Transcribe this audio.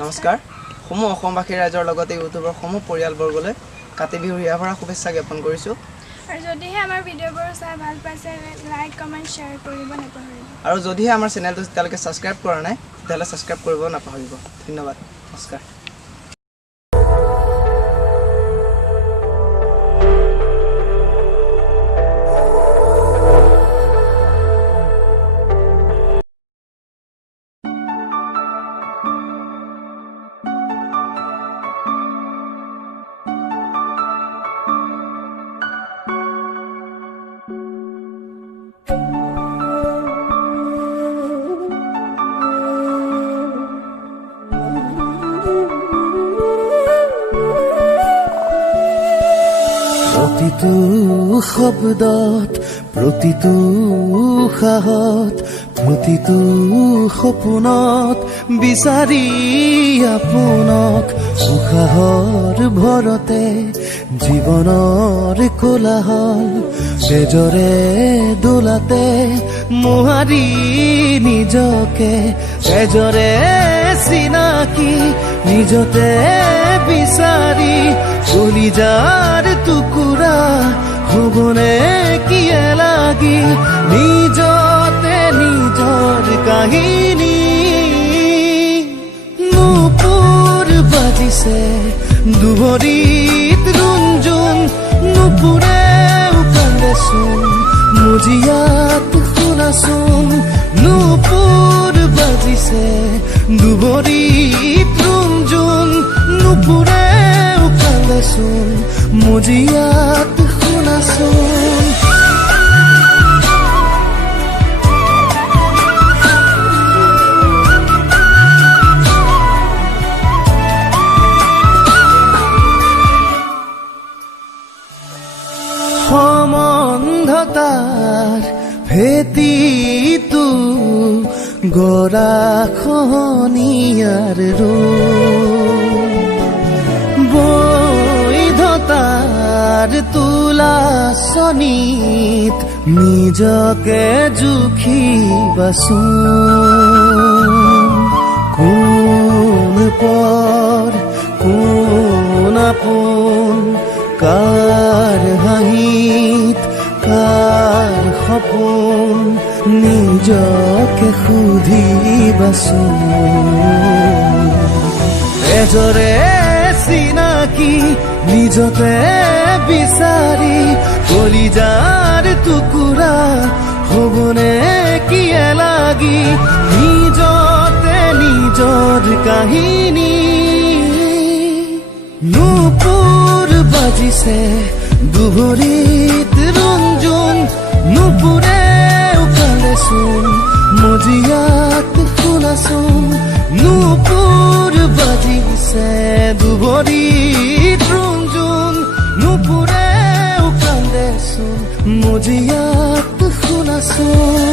নমস্কাৰ সমূহ অসমবাসী ৰাইজৰ লগতে ইউটিউবৰ সমূহ পৰিয়ালবৰ্গলৈ কাতি বিহুৰ হিয়াভৰা শুভেচ্ছা জ্ঞাপন কৰিছোঁ। আৰু যদিহে আমাৰ ভিডিঅ'বোৰ চাই ভাল পাইছে লাইক কমেণ্ট শ্বেয়াৰ কৰিব নাপাহৰিব। আৰু যদিহে আমাৰ চেনেলটো তেতিয়ালৈকে ছাবস্ক্ৰাইব কৰা নাই তেতিয়াহ'লে ছাবস্ক্ৰাইব কৰিব নাপাহৰিব। ধন্যবাদ। নমস্কাৰ। প্ৰতিটো শব্দত প্ৰতিটো উশাহত প্ৰতিটো সপোনত বিচাৰি আপোনাক উশাহৰ ভৰতে জীৱনৰ কোলাহল তেজৰে দোলাতে মোহাৰি নিজকে তেজৰে চিনাকি নিজতে বিচাৰি কলিজাৰ টুকুৰা হবনে কিয়ে লাগি নিজতে নিজৰ কাহিনী নুপুৰ বাজিছে দুভৰিত ৰুঞ্জুন নুপুৰে কান্দেচোন মজিয়াত শুনাচোন নুপুৰ বাজিছে দুভৰিত ৰুঞ্জুন নুপুৰে কান্দেচোন মজিয়াত শুনাচোন সমন্ধতাৰ ভেটিটো গৰাখহনীয়াৰ বৈধতাৰ তোলাচনীত নিজকে জুখিবাচোন কোন পৰ কোন আপোন কাৰ হাঁহিত কাৰ সপোন নিজকে সুধিবাচোন এজৰে চিনাকি নিজতে বিচাৰি কলিজাৰ টুকুৰা হবনে কিয়ে লাগি নিজতে নিজৰ কাহিনী নুপুৰ বাজিছে দুভৰিত ৰুঞ্জুন নুপুৰে কান্দেচোন মজিয়াত শুনাচোন নুপুৰ বাজিছে দুভৰিত ৰুঞ্জুন নুপুৰে কান্দেচোন মজিয়াত শুনাচোন